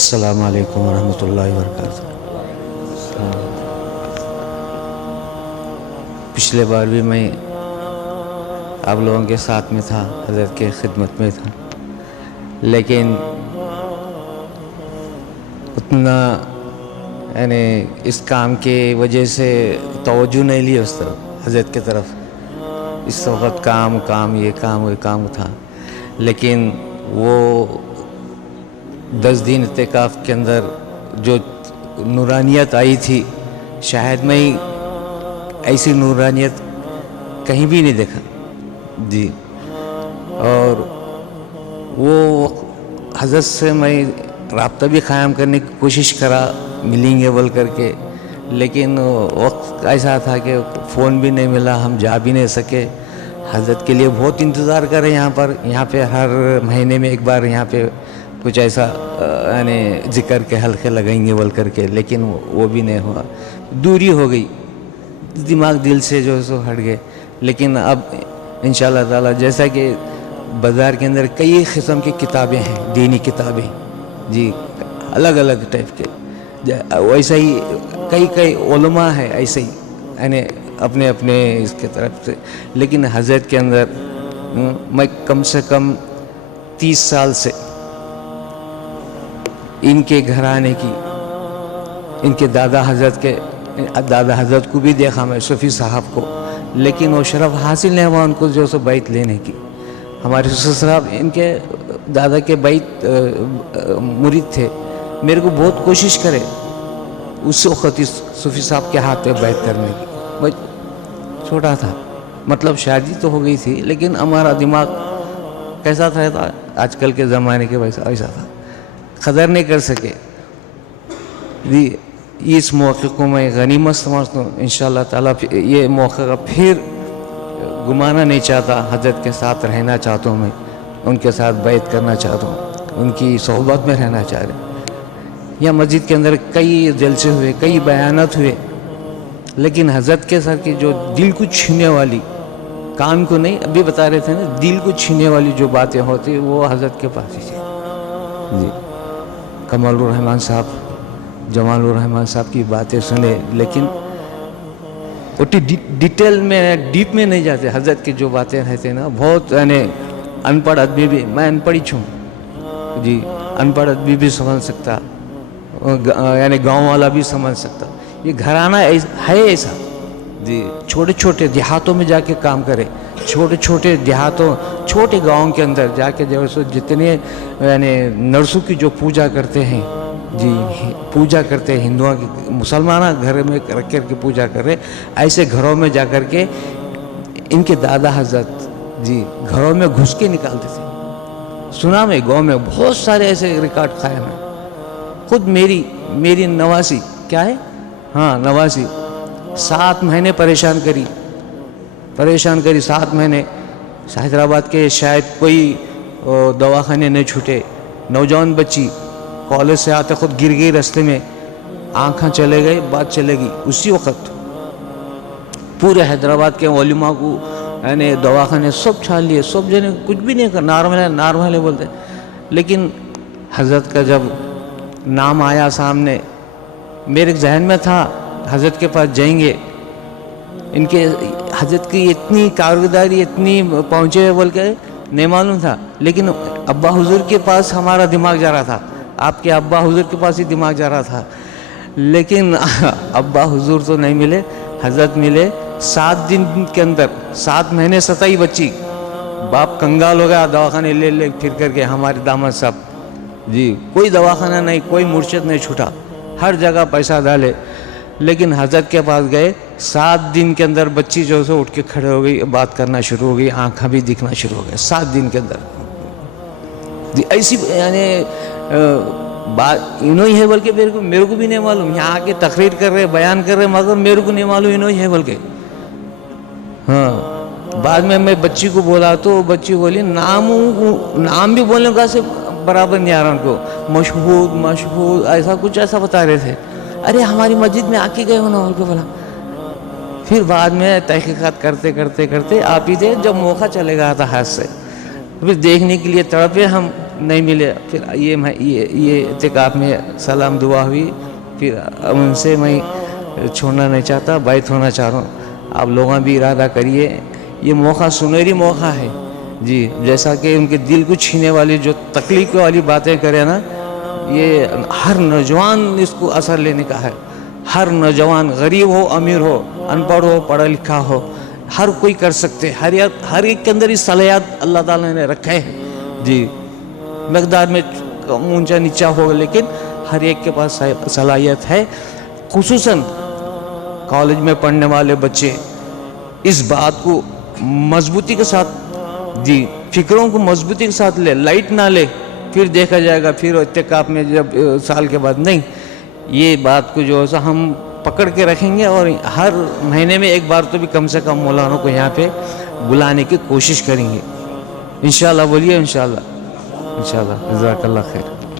السلام علیکم ورحمۃ اللہ وبرکاتہ۔ پچھلے بار بھی میں آپ لوگوں کے ساتھ میں تھا، حضرت کے خدمت میں تھا، لیکن اتنا یعنی اس کام کی وجہ سے توجہ نہیں لی اس طرف، حضرت کی طرف۔ اس وقت کام یہ کام تھا، لیکن وہ 10 دن اعتکاف کے اندر جو نورانیت آئی تھی، شاید میں ایسی نورانیت کہیں بھی نہیں دیکھا جی۔ اور وہ حضرت سے میں رابطہ بھی قائم کرنے کی کوشش کرا، ملیں گے بول کر کے، لیکن وقت ایسا تھا کہ فون بھی نہیں ملا، ہم جا بھی نہیں سکے۔ حضرت کے لیے بہت انتظار کرے یہاں پہ ہر مہینے میں ایک بار یہاں پہ کچھ ایسا یعنی ذکر کے حلقے لگائیں گے بول کر کے، لیکن وہ بھی نہیں ہوا، دوری ہو گئی، دماغ دل سے جو ہے سو ہٹ گئے۔ لیکن اب انشاءاللہ تعالی جیسا کہ بازار کے اندر کئی قسم کی کتابیں ہیں، دینی کتابیں جی، الگ الگ ٹائپ کے، ویسا ہی کئی علماء ہیں ایسے ہی، یعنی اپنے اس کے طرف سے۔ لیکن حضرت کے اندر میں کم سے کم 30 سال سے ان کے گھرانے کی، ان کے دادا حضرت کو بھی دیکھا میں، صوفی صاحب کو، لیکن وہ شرف حاصل نہیں ہوا ان کو جو سو بیعت لینے کی۔ ہمارے صوفی صاحب ان کے دادا کے بیعت مرید تھے، میرے کو بہت کوشش کرے اس وقت صوفی صاحب کے ہاتھ پہ بیعت کرنے کی، میں چھوٹا تھا، مطلب شادی تو ہو گئی تھی، لیکن ہمارا دماغ کیسا تھا آج کل کے زمانے کے ایسا تھا، قدر نہیں کر سکے۔ اس موقع کو میں غنیمت سمجھتا ہوں، انشاءاللہ تعالیٰ یہ موقع کا پھر گمانا نہیں چاہتا، حضرت کے ساتھ رہنا چاہتا ہوں، میں ان کے ساتھ بیعت کرنا چاہتا ہوں، ان کی صحبت میں رہنا چاہ رہے۔ یا مسجد کے اندر کئی جلسے ہوئے، کئی بیانات ہوئے، لیکن حضرت کے ساتھ کی جو دل کو چھینے والی، کان کو نہیں، ابھی بتا رہے تھے نا، دل کو چھینے والی جو باتیں ہوتی وہ حضرت کے پاس ہی تھی جی۔ کمال الرحمن صاحب، جمال الرحمن صاحب کی باتیں سنے، لیکن ڈیٹیل میں ڈیپ میں نہیں جاتے۔ حضرت کی جو باتیں رہتے ہیں نا، بہت یعنی ان پڑھ آدمی بھی، میں ان پڑھ ہی چھوں جی، ان پڑھ آدمی بھی سمجھ سکتا، یعنی گاؤں والا بھی سمجھ سکتا۔ یہ گھرانہ ہے ایسا جی، چھوٹے چھوٹے دیہاتوں میں جا کے کام کرے، چھوٹے دیہاتوں، چھوٹے گاؤں کے اندر جا کے جو سو جتنے یعنی نرسوں کی جو پوجا کرتے ہیں جی، پوجا کرتے ہیں ہندوؤں کی، مسلمانہ گھر میں رکھ کر کے پوجا کر رہے، ایسے گھروں میں جا کر کے ان کے دادا حضرت جی گھروں میں گھس کے نکالتے تھے۔ سنا میں گاؤں میں بہت سارے ایسے ریکارڈ قائم ہیں۔ خود میری نواسی کیا ہے، ہاں نواسی 7 مہینے پریشان کری 7 مہینے، حیدرآباد کے شاید کوئی دواخانے نہیں چھوٹے، نوجوان بچی کالج سے آتے خود گر گئی راستے میں، آنکھیں چلے گئے، بات چلے گئی، اسی وقت پورے حیدرآباد کے علماء کو یعنی دواخانے سب چھان لیے، سب جنے کچھ بھی نہیں کر، نارمل ہے بولتے، لیکن حضرت کا جب نام آیا سامنے، میرے ذہن میں تھا حضرت کے پاس جائیں گے، ان کے حضرت کی اتنی کارگرداری اتنی پہنچے ہوئے بول کے نہیں معلوم تھا، لیکن ابا حضور کے پاس ہمارا دماغ جا رہا تھا، آپ کے ابا حضور کے پاس ہی دماغ جا رہا تھا، لیکن ابا حضور تو نہیں ملے، حضرت ملے 7 دن کے اندر، 7 مہینے 27 بچی، باپ کنگال ہو گیا، دواخانے لے پھر کر کے ہمارے داماد صاحب جی، کوئی دواخانہ نہیں، کوئی مرشد نہیں چھوٹا، ہر جگہ پیسہ ڈالے، لیکن حضرت کے پاس گئے، 7 دن کے اندر بچی جو ہے اٹھ کے کھڑے ہو گئی، بات کرنا شروع ہو گئی، آنکھیں بھی دکھنا شروع ہو گئے 7 دن کے اندر جی۔ ایسی یعنی بات انہوں ہی ہے بلکہ میرے کو بھی نہیں معلوم، یہاں آ کے تقریر کر رہے، بیان کر رہے، مگر میرے کو نہیں معلوم انہوں ہی ہے بلکہ، ہاں۔ بعد میں بچی کو بولا تو بچی بولی نام بھی بولنے کا سے برابر نہیں آ رہا ان کو، مشہود ایسا کچھ ایسا بتا رہے تھے، ارے ہماری مسجد میں آ کے گئے ہونا ان کو بولا۔ پھر بعد میں تحقیقات کرتے آپ ہی دے، جب موقع چلے گیا تھا ہاتھ سے، پھر دیکھنے کے لیے تڑپے ہم، نہیں ملے پھر یہ اعتکاف میں سلام دعا ہوئی. پھر ان سے میں چھوڑنا نہیں چاہتا, بیعت ہونا چاہ رہا ہوں. آپ لوگوں بھی ارادہ کریے, یہ موقع سنہری موقع ہے جی. جیسا کہ ان کے دل کو چھینے والی جو تکلیف والی باتیں کرے نا, یہ ہر نوجوان اس کو اثر لینے کا ہے. ہر نوجوان غریب ہو امیر ہو, ان پڑھ ہو پڑھا لکھا ہو, ہر کوئی کر سکتے. ہر ایک کے اندر اس صلاحیت اللہ تعالیٰ نے رکھے ہیں جی. مقدار میں اونچا نیچا ہوگا لیکن ہر ایک کے پاس صلاحیت ہے. خصوصاً کالج میں پڑھنے والے بچے اس بات کو مضبوطی کے ساتھ جی, فکروں کو مضبوطی کے ساتھ لے, لائٹ نہ لے پھر دیکھا جائے گا پھر اعتکاف میں جب سال کے بعد. نہیں, یہ بات کو جو ہے ہم پکڑ کے رکھیں گے اور ہر مہینے میں ایک بار تو بھی کم سے کم مولانا کو یہاں پہ بلانے کی کوشش کریں گے انشاءاللہ. بولیے انشاءاللہ. انشاءاللہ. جزاک اللہ خیر.